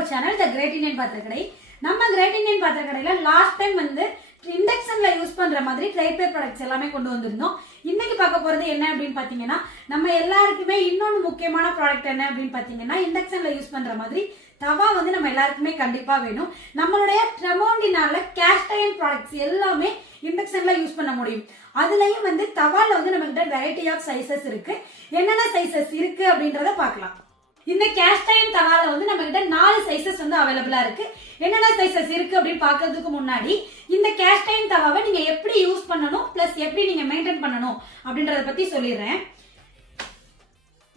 our channel The Great Indian பாத்திரக்கடை. நம்ம Great Indian பாத்திரக்கடையில last time வந்து இண்டக்ஷன்ல use பண்ற மாதிரி ட்ரைபே ப்ராடக்ட்ஸ் எல்லாமே கொண்டு வந்திருந்தோம். இன்னைக்கு பார்க்க போறது என்ன அப்படின்னு பாத்தீங்கன்னா, நம்ம எல்லாருக்குமே இன்னொரு முக்கியமான ப்ராடக்ட் என்ன அப்படின்னு பாத்தீங்கன்னா, இண்டக்ஷன்ல யூஸ் பண்ற மாதிரி தவா வந்து நம்ம எல்லாருக்குமே கண்டிப்பா வேணும். நம்மளுடைய ட்ரெமோண்டினால கேஸ்ட் அயர்ன் ப்ராடக்ட்ஸ் எல்லாமே இண்டக்ஷன்ல யூஸ் பண்ண முடியும். அதுலயும் வந்து தவால வந்து நம்ம கிட்ட வெரைட்டி ஆஃப் சைசஸ் இருக்கு. என்னென்ன சைசஸ் இருக்கு அப்படின்றத பார்க்கலாம். இந்த கேஸ்ட் அயர்ன் தவால வந்து நம்ம கிட்ட 4 சைசஸ் வந்து அவைலபிளா இருக்கு. என்னென்ன சைசஸ் இருக்கு அப்படின்னு பாக்குறதுக்கு முன்னாடி இந்த கேஸ்ட் அயர்ன் தவாவை நீங்க எப்படி யூஸ் பண்ணணும் பிளஸ் எப்படி நீங்க மெயின்டைன் பண்ணணும் அப்படின்றத பத்தி சொல்லிடுறேன்.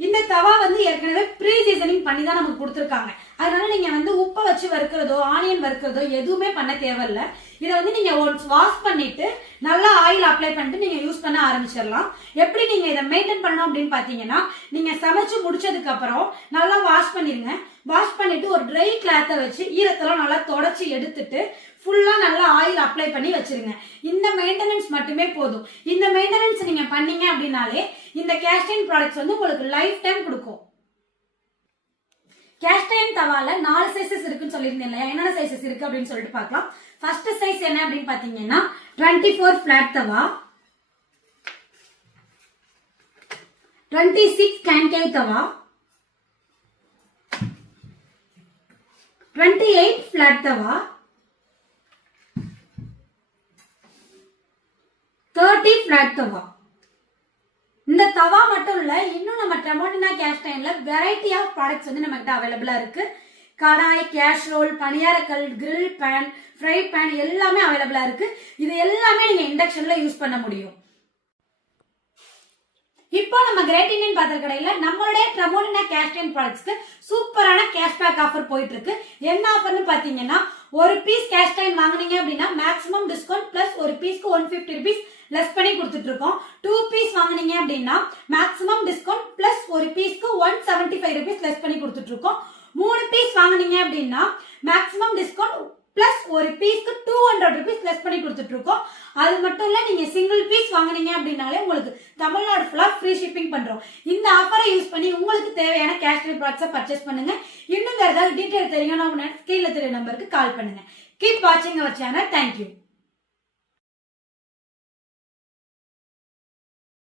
இந்த தவா வந்து ஏற்கனவே ப்ரீ சீசனிங் பண்ணி தான் நமக்கு கொடுத்துருக்காங்க. அதனால நீங்க வந்து உப்பை வச்சு வறுக்கிறதோ ஆனியன் வறுக்கிறதோ எதுவுமே பண்ண தேவையில்ல. இதை வந்து நீங்க ஒன்ஸ் வாஷ் பண்ணிட்டு நல்லா ஆயில் அப்ளை பண்ணிட்டு நீங்க யூஸ் பண்ண ஆரம்பிச்சிடலாம். எப்படி நீங்க இதை மெயின்டைன் பண்ணணும் அப்படின்னு பாத்தீங்கன்னா, நீங்க சமைச்சு முடிச்சதுக்கு அப்புறம் நல்லா வாஷ் பண்ணிருங்க. வாஷ் பண்ணிட்டு ஒரு ட்ரை கிளாத்தை வச்சு ஈரத்தெல்லாம் நல்லா தொடச்சி எடுத்துட்டு ஃபுல்லா நல்லா ஆயில் அப்ளை பண்ணி வச்சிருங்க. இந்த மெயின்டெனன்ஸ் மட்டுமே போதும். இந்த மெயின்டெனன்ஸ் நீங்க பண்ணீங்க அப்படின்னாலே இந்த கேஸ்ட் அயர்ன் ப்ராடக்ட்ஸ் வந்து உங்களுக்கு லைஃப் டைம் கொடுக்கும். கேஸ்ட் அயர்ன் தவால 4 சைசஸ் இருக்குன்னு சொல்லியிருந்தேன் இல்லையா? என்னென்ன சைசஸ் இருக்கு அப்படின்னு சொல்லிட்டு பார்க்கலாம். ஃபர்ஸ்ட் சைஸ் என்ன அப்படின்னு பாத்தீங்கன்னா 24 பிளாட் தவா, 26 கேன்கேவ் தவா, 28 பிளாட் தவா, 30 பிளாட் தவா. இந்த தவா மட்டும் இல்ல, இன்னும் நம்ம ட்ரெமோண்டினா கேஸ்ட் அயர்ன்ல வெரைட்டி ஆஃப் ப்ராடக்ட்ஸ் வந்து நம்ம கிட்ட அவைலபிளா இருக்கு. கடாய், கேஸ்ரோல், பனியாரக்கல், கிரில் பேன், ஃப்ரை பேன் எல்லாமே அவைலபிளா இருக்கு. இது எல்லாமே நீங்க இண்டக்ஷன்ல யூஸ் பண்ண முடியும். இப்போ நம்ம கிரேட் இண்டியன் பாத்திரக்கடையில நம்மளுடைய ட்ரெமோண்டினா கேஸ்ட் அயர்ன் ப்ராடக்ட்ஸ்க்கு சூப்பரான கேஷ்பேக் ஆஃபர் போயிட்டு இருக்கு. என்ன ஆஃபர்னு பாத்தீங்கன்னா, ஒரு பீஸ் கேஸ்ட் அயர்ன் வாங்குனீங்க அப்படின்னா மேக்ஸிமம் டிஸ்கவுண்ட் பிளஸ் ஒரு பீஸ்க்கு 150 rupees லெஸ் பண்ணி கொடுத்துட்டு இருக்கோம். 2 பீஸ் வாங்குனீங்க அப்படின்னா மேக்ஸிமம் டிஸ்கவுண்ட் பிளஸ் ஒரு பீஸ்க்கு 175 rupees லெஸ் பண்ணி கொடுத்துட்டு இருக்கோம். 3 பீஸ் வாங்குனீங்க அப்படின்னா மேக்ஸிமம் டிஸ்கவுண்ட் பிளஸ் ஒரு பீஸ்க்கு 200 rupees லெஸ் பண்ணி கொடுத்துட்டு இருக்கோம். அது மட்டும் இல்ல, நீங்க சிங்கிள் பீஸ் வாங்குனீங்க அப்படின்னாலே உங்களுக்கு தமிழ்நாடு ஃபுல்லா ஃப்ரீ ஷிப்பிங் பண்றோம். இந்த ஆஃபரை யூஸ் பண்ணி உங்களுக்கு தேவையான கேஸ்ட் அயர்ன் ப்ராடக்ட்ஸை பர்ச்சேஸ் பண்ணுங்க. இன்னும் வேற ஏதாவது டீடைல் தெரியணும் அப்படின்னா கீழே தெரிய நம்பருக்கு கால் பண்ணுங்க. கீப் வாட்சிங் அவர் சேனல். தேங்க்யூ.